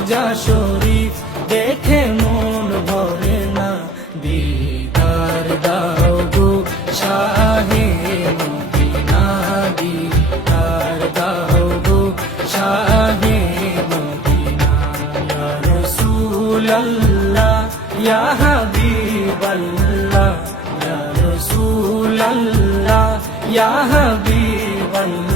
রোজা শরীফ দেখে মন ভরে না, দিদার দাও গো শাহে মদিনা, দিদার দাও গো শাহে মদিনা। ইয়া রাসূলাল্লাহ ইয়া হাবিবাল্লাহ, ইয়া রাসূলাল্লাহ ইয়া হাবিবাল্লাহ।